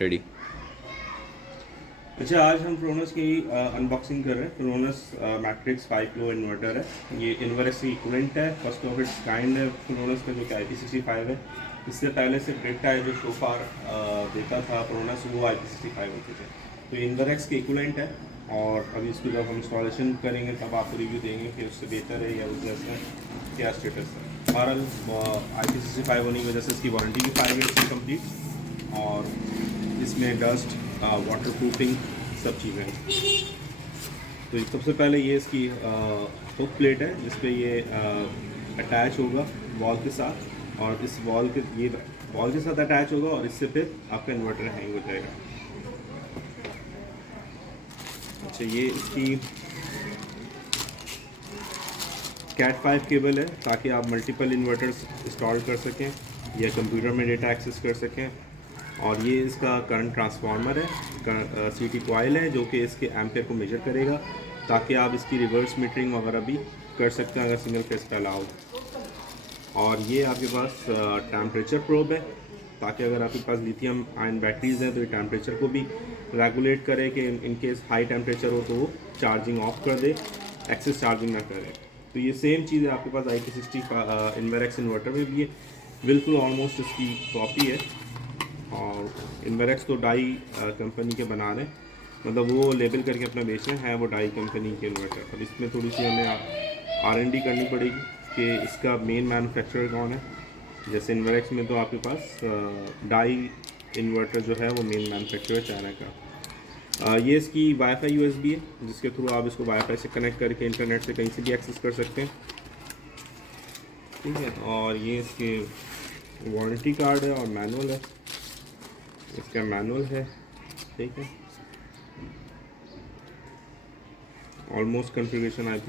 Ready. अच्छा, आज हम फ्रोनस की अनबॉक्सिंग कर रहे हैं। फ्रोनस मैट्रिक्स 5 किलो इन्वर्टर है। ये इन्वर्स की इक्वलेंट है, फर्स्ट ऑफ इट्स काइंड है फ्रोनस का, जो कि IP65 है। इससे पहले से ब्रिक टाई जो शोफार देता था फ्रोनस, वो IP65 होते थे। तो ये इन्वरेक्स के इक्वलेंट है, और अभी इसको जब हम इंस्टॉलेशन करेंगे तब आपको रिव्यू देंगे कि उससे बेहतर है या उससे है, क्या स्टेटस है। बहरहाल IP65 होने की वजह से इसकी वारंटी भी 5 ईयर्स की कंप्लीट, और इसमें डस्ट वाटर प्रूफिंग सब चीज़ें हैं। तो सबसे पहले ये इसकी हुक प्लेट है, जिस पे ये अटैच होगा वॉल के साथ, और इस वॉल के ये वॉल के साथ अटैच होगा, और इससे फिर आपका इन्वर्टर हैंग हो जाएगा। अच्छा, ये इसकी कैट 5 केबल है, ताकि आप मल्टीपल इन्वर्टर्स इंस्टॉल कर सकें या कंप्यूटर में डेटा एक्सेस कर सकें। और ये इसका करंट ट्रांसफार्मर है, CT कॉइल है, जो कि इसके एम्पेयर को मेजर करेगा, ताकि आप इसकी रिवर्स मीटरिंग वगैरह भी कर सकते हैं अगर सिंगल फेस पे अलाउ। और ये आपके पास टेम्परेचर प्रोब है, ताकि अगर आपके पास लिथियम आयन बैटरीज हैं तो ये टेम्परेचर को भी रेगुलेट करे कि इन केस हाई टेम्परेचर हो तो वो चार्जिंग ऑफ कर दे, एक्सेस चार्जिंग ना करे। तो ये सेम चीज़ है आपके पास IP60 का इन्वेरेक्स इन्वर्टर में भी है, बिल्कुल ऑलमोस्ट उसकी कॉपी है। और इन्वेरेक्स तो डाई कंपनी के बना रहे हैं, मतलब वो लेबल करके अपना बेच रहे हैं, वो डाई कंपनी के इन्वर्टर। अब इसमें थोड़ी सी हमें R&D करनी पड़ेगी कि इसका मेन मैन्युफैक्चरर कौन है। जैसे इन्वेरेक्स में तो आपके पास डाई इन्वर्टर जो है वो मेन मैन्युफैक्चरर है चाइना का। ये इसकी वाईफाई USB है, जिसके थ्रू आप इसको वाईफाई से कनेक्ट करके इंटरनेट से कहीं से भी एक्सेस कर सकते हैं, ठीक है। और ये इसके वारंटी कार्ड है और मैनुअल है, इसका मैनुअल है, ठीक है। Almost configuration IP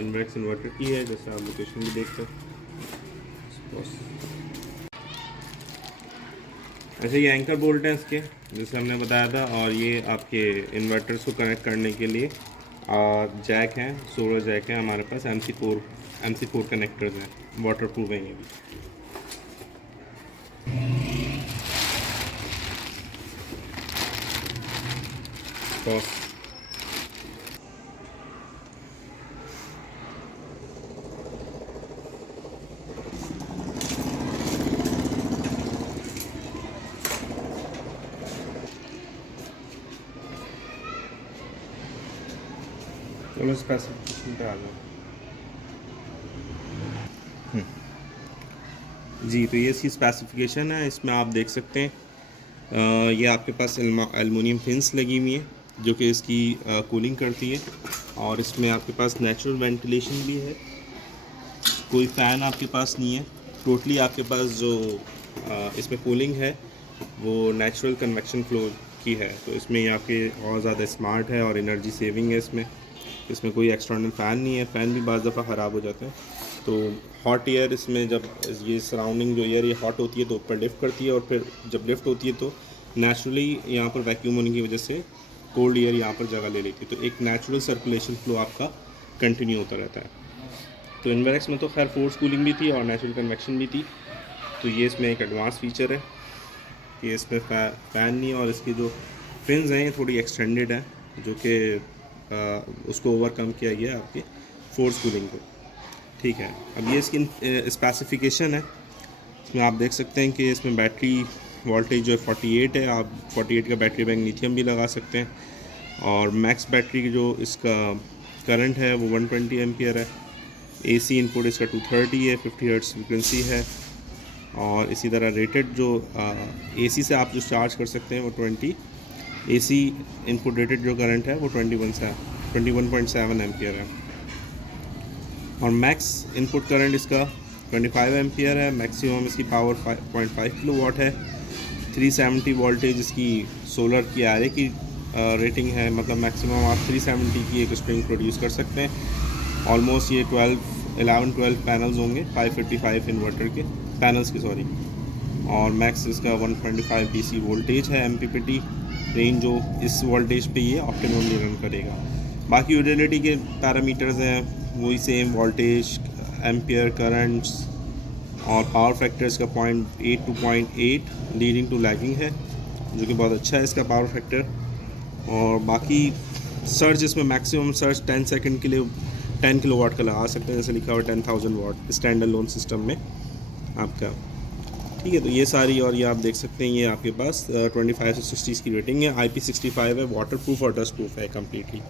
Inverex inverter की है, जैसे आप लोकेशन भी देख सकते हैं। ऐसे ये एंकर बोल्ट हैं इसके, जैसे हमने बताया था। और ये आपके इन्वर्टर्स को कनेक्ट करने के लिए जैक हैं, सोलर जैक हैं हमारे पास। MC4 कनेक्टर्स हैं, वाटर प्रूफ हैं ये भी। तो चलो स्पेसिफिकेशन पे आ जाओ। जी, तो ये इसकी स्पेसिफिकेशन है, इसमें आप देख सकते हैं। ये आपके पास एलुमिनियम फिन्स लगी हुई हैं, जो कि इसकी कूलिंग करती है। और इसमें आपके पास नेचुरल वेंटिलेशन भी है, कोई फ़ैन आपके पास नहीं है। टोटली आपके पास जो इसमें कूलिंग है वो नेचुरल कन्वेक्शन फ्लो की है। तो इसमें ये आपके और ज़्यादा स्मार्ट है और एनर्जी सेविंग है इसमें कोई एक्सटर्नल फ़ैन नहीं है। फ़ैन भी बाज़ दफ़ा ख़राब हो जाते हैं। तो हॉट एयर इसमें, जब ये सराउंडिंग जो एयर ये हॉट होती है तो ऊपर लिफ्ट करती है, और फिर जब लिफ्ट होती है तो नेचुरली यहाँ पर वैक्यूम होने की वजह से कोल्ड एयर यहाँ पर जगह ले लेती है। तो एक नेचुरल सर्कुलेशन फ्लो आपका कंटिन्यू होता रहता है। तो इन्वेरेक्स में तो खैर फोर्स कूलिंग भी थी और नेचुरल कन्वेक्शन भी थी। तो ये इसमें एक एडवांस फीचर है कि इसमें फ़ैन नहीं है, और इसकी जो फिन्स हैं ये थोड़ी एक्सटेंडेड है, जो कि उसको ओवरकम किया गया है आपकी फोर्स कूलिंग को, ठीक है। अब ये इसकी स्पेसिफिकेशन है, इसमें आप देख सकते हैं कि इसमें बैटरी वोल्टेज जो है 48 है। आप 48 का बैटरी बैंक लिथियम भी लगा सकते हैं। और मैक्स बैटरी की जो इसका करंट है वो 120 एम्पियर है। AC इनपुट इसका 230 है, 50 हर्ट्ज फ्रिक्वेंसी है। और इसी तरह रेटेड जो AC से आप जो चार्ज कर सकते हैं वो 20, AC इनपुट रेटेड जो करंट है वो 21.7 एम्पियर है। और मैक्स इनपुट करंट इसका 25 एम्पियर है। मैक्सिमम इसकी पावर 5.5 किलो वाट है। 370 वोल्टेज इसकी सोलर की आरे की रेटिंग है, मतलब मैक्सिमम आप 370 की एक स्प्रिंग प्रोड्यूस कर सकते हैं। ऑलमोस्ट ये 11-12 पैनल्स होंगे 555 इन्वर्टर के पैनल्स के, सॉरी। और मैक्स इसका 125 DC वोल्टेज है। MPPT रेंज जो इस वोल्टेज पे ये ऑप्टिममली रन करेगा। बाकी यूटिलिटी के पैरामीटर्स हैं वही सेम, वोल्टेज, एम्पियर, करंट्स, और पावर फैक्टर्स का 0.8 to 0.8 लीडिंग टू लैगिंग है। जो कि बहुत अच्छा है इसका पावर फैक्टर। और बाकी सर्ज इसमें मैक्सिमम सर्ज 10 सेकंड के लिए 10 किलोवाट का लगा सकते हैं, जैसे लिखा हुआ 10,000 वाट स्टैंड अलोन सिस्टम में आपका। ठीक है, तो ये सारी, और ये आप देख सकते हैं ये आपके पास 25 से 60 की रेटिंग है, IP65 है, वाटर प्रूफ और डस्ट प्रूफ है कम्प्लीटली।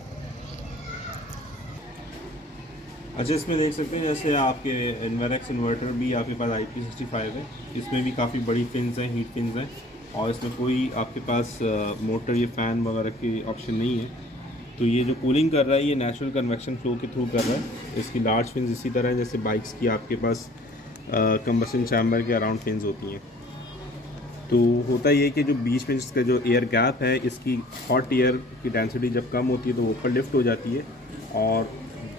अच्छा, इसमें देख सकते हैं जैसे आपके इन्वेरेक्स इन्वर्टर भी आपके पास IP65 है, इसमें भी काफ़ी बड़ी पिन्स हैं, हीट पिन्स हैं, और इसमें कोई आपके पास मोटर या फ़ैन वगैरह की ऑप्शन नहीं है। तो ये जो कूलिंग कर रहा है ये नेचुरल कन्वेक्शन फ्लो के थ्रू कर रहा है। इसकी लार्ज फिन्स इसी तरह है जैसे बाइक्स की आपके पास कंबशन चैम्बर के अराउंड फिन्स होती हैं। तो होता ये कि जो बीच में इसका जो एयर गैप है, इसकी हॉट एयर की डेंसिटी जब कम होती है तो वो ऊपर लिफ्ट हो जाती है, और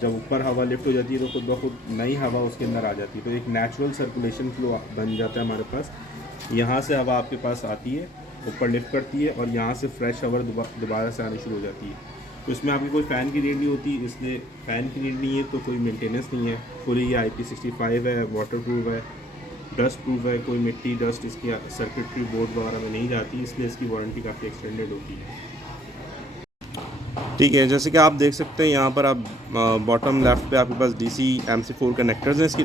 जब ऊपर हवा लिफ्ट हो जाती है तो खुद ब खुद नई हवा उसके अंदर आ जाती है। तो एक नेचुरल सर्कुलेशन फ्लो बन जाता है हमारे पास। यहाँ से हवा आपके पास आती है, ऊपर लिफ्ट करती है, और यहाँ से फ्रेश हवा दोबारा से आनी शुरू हो जाती है। तो इसमें आपकी कोई फ़ैन की नीड नहीं होती, इसलिए फ़ैन की नीड नहीं है तो कोई मेंटेनेंस नहीं है। पूरी ये IP65 है, वाटर प्रूफ है, डस्ट प्रूफ है, कोई मिट्टी डस्ट इसकी सर्किटरी बोर्ड वगैरह में नहीं जाती, इसलिए इसकी वारंटी काफ़ी एक्सटेंडेड होती है। ठीक है, जैसे कि आप देख सकते हैं यहाँ पर आप बॉटम लेफ़्ट पे आपके पास DC MC4 कनेक्टर्स हैं। इसकी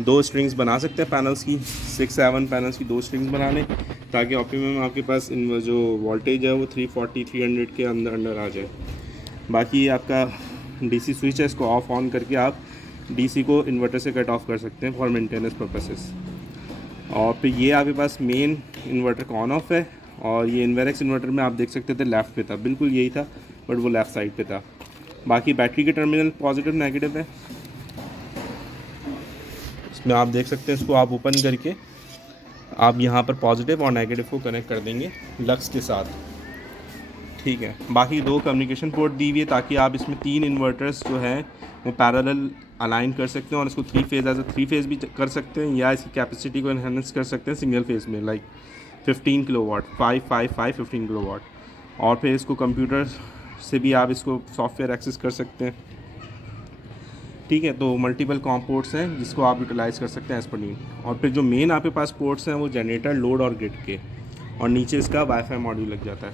दो स्ट्रिंग्स बना सकते हैं पैनल्स की, 6-7 पैनल्स की 2 स्ट्रिंग्स बना लें, ताकि ऑप्टिमम आपके पास इन जो वोल्टेज है वो 340-300 के अंदर आ जाए। बाकी आपका DC स्विच है, इसको ऑफ ऑन करके आप DC को इन्वर्टर से कट ऑफ कर सकते हैं फॉर मेंटेनेंस पर्पसेस। और फिर ये आपके पास मेन इन्वर्टर का ऑन ऑफ है, और ये इन्वेरेक्स इन्वर्टर में आप देख सकते थे लेफ़्ट पे था, बिल्कुल यही था, बट वो लेफ़्ट साइड पे था। बाकी बैटरी के टर्मिनल पॉजिटिव नेगेटिव है, इसमें आप देख सकते हैं। इसको आप ओपन करके आप यहाँ पर पॉजिटिव और नेगेटिव को कनेक्ट कर देंगे लक्स के साथ। ठीक है, बाकी 2 कम्युनिकेशन पोर्ट दी हुई है ताकि आप इसमें 3 इन्वर्टर्स जो हैं वो पैरेलल अलाइन कर सकते हैं, और इसको 3 फेज़ एज 3 फेज़ भी कर सकते हैं, या इसकी कैपेसिटी को एनहांस कर सकते हैं सिंगल फेज़ में, लाइक 15 किलोवाट, 5-5-5 15 किलोवाट। और फिर इसको कंप्यूटर से भी आप इसको सॉफ्टवेयर एक्सेस कर सकते हैं। ठीक है, तो मल्टीपल कॉम पोर्ट्स हैं जिसको आप यूटिलाइज़ कर सकते हैं एज़ पर नीड। और फिर जो मेन आपके पास पोर्ट्स हैं वो जनरेटर, लोड और ग्रिड के, और नीचे इसका वाईफाई मॉड्यूल लग जाता है।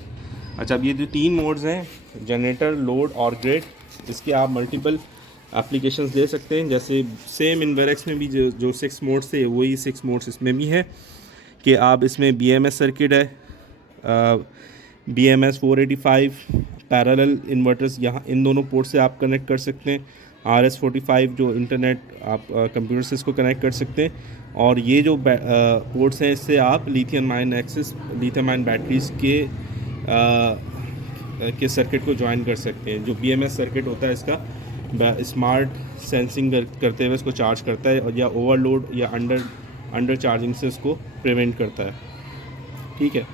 अच्छा, अब ये जो 3 मोड्स हैं, जनरेटर, लोड और ग्रिड, इसके आप मल्टीपल एप्लीकेशंस दे सकते हैं। जैसे सेम इन्वेरेक्स में भी जो 6 मोड्स थे वही 6 मोड्स इसमें भी है, कि आप इसमें BMS सर्किट है, BMS 485 पैरेलल इन्वर्टर्स, यहाँ इन दोनों पोर्ट से आप कनेक्ट कर सकते हैं। RS-45 जो इंटरनेट आप कंप्यूटर से इसको कनेक्ट कर सकते हैं। और ये जो पोर्ट्स हैं इससे आप लिथियम आयन बैटरीज़ के सर्किट को ज्वाइन कर सकते हैं। जो BMS सर्किट होता है इसका स्मार्ट सेंसिंग करते हुए इसको चार्ज करता है, और या ओवरलोड या अंडर चार्जिंग से इसको प्रिवेंट करता है। ठीक है,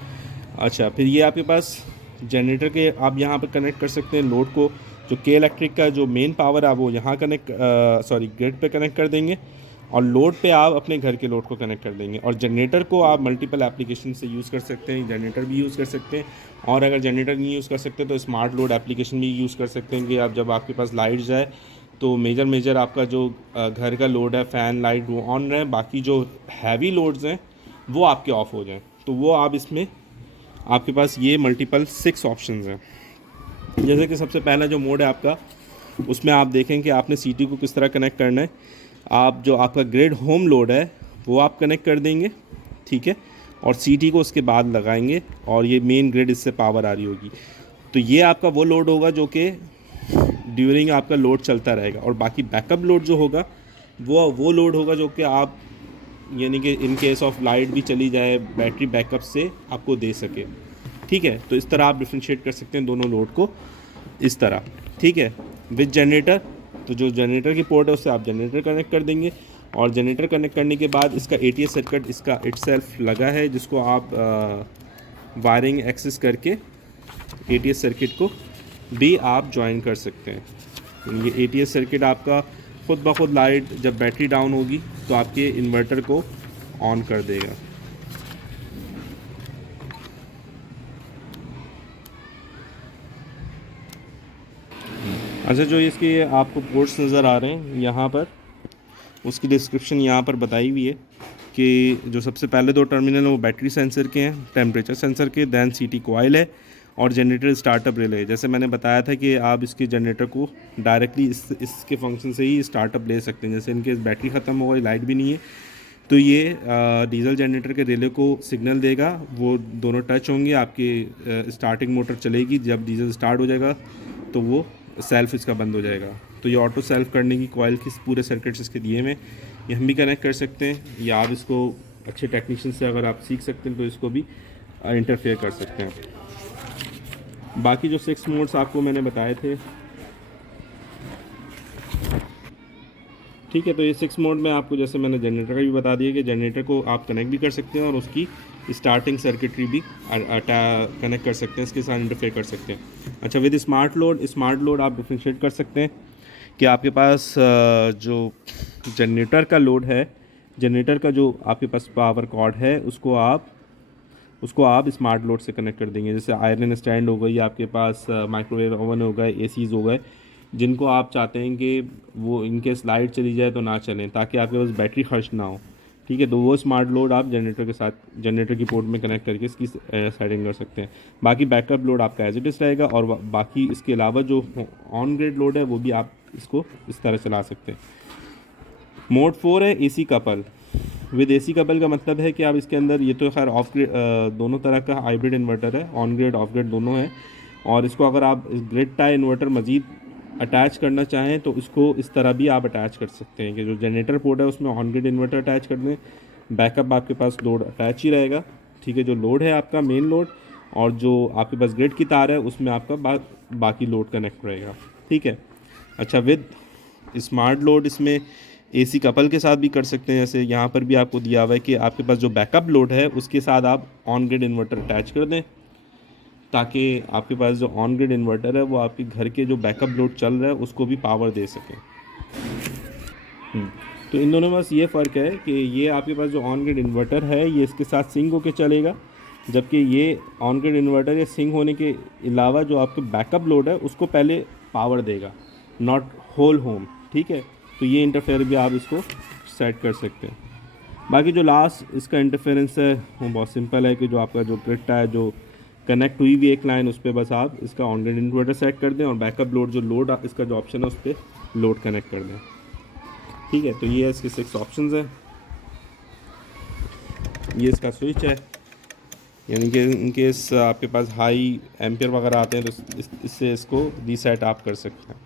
अच्छा, फिर ये आपके पास जनरेटर के आप यहाँ पर कनेक्ट कर सकते हैं लोड को, जो के इलेक्ट्रिक का जो मेन पावर है वो यहाँ ग्रिड पे कनेक्ट कर देंगे, और लोड पे आप अपने घर के लोड को कनेक्ट कर देंगे। और जनरेटर को आप मल्टीपल एप्लीकेशन से यूज़ कर सकते हैं, जनरेटर भी यूज़ कर सकते हैं, और अगर जनरेटर नहीं यूज़ कर सकते तो स्मार्ट लोड एप्लीकेशन भी यूज़ कर सकते हैं, कि आप जब आपके पास लाइट जाए तो मेजर आपका जो घर का लोड है, फ़ैन, लाइट, वो ऑन रहे, बाकी जो हैवी लोड्स हैं वो आपके ऑफ हो जाएँ। तो वो आप इसमें आपके पास ये मल्टीपल 6 ऑप्शंस हैं। जैसे कि सबसे पहला जो मोड है आपका, उसमें आप देखें कि आपने CT को किस तरह कनेक्ट करना है। आप जो आपका ग्रिड होम लोड है वो आप कनेक्ट कर देंगे, ठीक है, और CT को उसके बाद लगाएंगे, और ये मेन ग्रिड इससे पावर आ रही होगी। तो ये आपका वो लोड होगा जो कि ड्यूरिंग आपका लोड चलता रहेगा, और बाकी बैकअप लोड जो होगा वो लोड होगा जो कि आप, यानी कि इन केस ऑफ लाइट भी चली जाए, बैटरी बैकअप से आपको दे सके। ठीक है, तो इस तरह आप डिफ्रेंशिएट कर सकते हैं दोनों लोड को, इस तरह। ठीक है, विद जनरेटर, तो जो जनरेटर की पोर्ट है उससे आप जनरेटर कनेक्ट कर देंगे, और जनरेटर कनेक्ट करने के बाद इसका ATS सर्किट इसका इटसेल्फ लगा है, जिसको आप वायरिंग एक्सेस करके ATS सर्किट को भी आप ज्वाइन कर सकते हैं। ये ATS सर्किट आपका खुद ब खुद लाइट जब बैटरी डाउन होगी तो आपके इन्वर्टर को ऑन कर देगा। अच्छा, जो इसके आपको पोर्ट्स नज़र आ रहे हैं यहाँ पर, उसकी डिस्क्रिप्शन यहाँ पर बताई हुई है। कि जो सबसे पहले 2 टर्मिनल हैं वो बैटरी सेंसर के हैं, टेम्परेचर सेंसर के, दैन सीटी कॉइल है और जनरेटर स्टार्टअप रिले। जैसे मैंने बताया था कि आप इसके जनरेटर को डायरेक्टली इसके फंक्शन से ही स्टार्टअप ले सकते हैं। जैसे इनके बैटरी ख़त्म हो गई, लाइट भी नहीं है, तो ये डीजल जनरेटर के रिले को सिग्नल देगा, वो दोनों टच होंगे, आपकी स्टार्टिंग मोटर चलेगी। जब डीजल स्टार्ट हो जाएगा तो वो सेल्फ इसका बंद हो जाएगा। तो ये ऑटो सेल्फ करने की कॉइल के पूरे सर्किट्स इसके दिए में ये हम भी कनेक्ट कर सकते हैं, या आप इसको अच्छे टेक्नीशियन से अगर आप सीख सकते हैं तो इसको भी इंटरफेयर कर सकते हैं। बाकी जो 6 मोड्स आपको मैंने बताए थे, ठीक है, तो ये 6 मोड में आपको जैसे मैंने जनरेटर का भी बता दिया कि जनरेटर को आप कनेक्ट भी कर सकते हैं और उसकी स्टार्टिंग सर्किटरी भी कनेक्ट कर सकते हैं, इसके साथ इंटरफेयर कर सकते हैं। अच्छा, विद स्मार्ट लोड आप डिफ्रेंशिएट कर सकते हैं कि आपके पास जो जनरेटर का लोड है, जनरेटर का जो आपके पास पावर कॉर्ड है उसको आप स्मार्ट लोड से कनेक्ट कर देंगे। जैसे आयरन स्टैंड हो गई, आपके पास माइक्रोवेव ओवन हो गए, एसीज़ हो गए, जिनको आप चाहते हैं कि वो इनके लाइट चली जाए तो ना चलें, ताकि आपके पास बैटरी खर्च ना हो, ठीक है, तो वो स्मार्ट लोड आप जनरेटर के साथ जनरेटर की पोर्ट में कनेक्ट करके इसकी सेटिंग कर सकते हैं। बाकी बैकअप लोड आपका एज इट इज़ रहेगा, और बाकी इसके अलावा जो ऑन ग्रिड लोड है वो भी आप इसको इस तरह चला सकते हैं। मोड 4 है AC couple. With AC couple का मतलब है कि आप इसके अंदर, ये तो खैर ऑफ ग्रिड दोनों तरह का हाइब्रिड इन्वर्टर है, ऑन ग्रिड ऑफ ग्रिड दोनों है, और इसको अगर आप ग्रिड टाई इन्वर्टर मज़ीद अटैच करना चाहें तो इसको इस तरह भी आप अटैच कर सकते हैं कि जो जनरेटर पोर्ट है उसमें ऑन ग्रिड इन्वर्टर अटैच कर दें, बैकअप आपके पास लोड अटैच ही रहेगा, ठीक है, जो लोड है आपका मेन लोड, और जो आपके पास ग्रिड की तार है उसमें आपका बाकी लोड कनेक्ट रहेगा, ठीक है। अच्छा, विद स्मार्ट लोड इसमें एसी कपल के साथ भी कर सकते हैं। जैसे यहाँ पर भी आपको दिया हुआ है कि आपके पास जो बैकअप लोड है उसके साथ आप ऑन ग्रिड इन्वर्टर अटैच कर दें, ताकि आपके पास जो ऑन ग्रिड इन्वर्टर है वो आपके घर के जो बैकअप लोड चल रहा है उसको भी पावर दे सके। तो इन दोनों में बस ये फ़र्क है कि ये आपके पास जो ऑन ग्रिड इन्वर्टर है ये इसके साथ सिंक होकर चलेगा, जबकि ये ऑन ग्रिड इन्वर्टर या सिंक होने के अलावा जो आपके बैकअप लोड है उसको पहले पावर देगा, नॉट होल होम, ठीक है। तो ये इंटरफेयर भी आप इसको सेट कर सकते हैं। बाकी जो लास्ट इसका इंटरफेरेंस है वो बहुत सिंपल है कि जो आपका जो ग्रिड है, जो कनेक्ट हुई भी एक लाइन, उस पर बस आप इसका ऑन ग्रिड इन्वर्टर सेट कर दें और बैकअप लोड जो लोड इसका जो ऑप्शन है उस पर लोड कनेक्ट कर दें, ठीक है। तो ये है इसके 6 ऑप्शंस हैं। ये इसका स्विच है, यानी कि इनकेस आपके पास हाई एम्पियर वगैरह आते हैं तो इससे इसको रीसेट आप कर सकते हैं।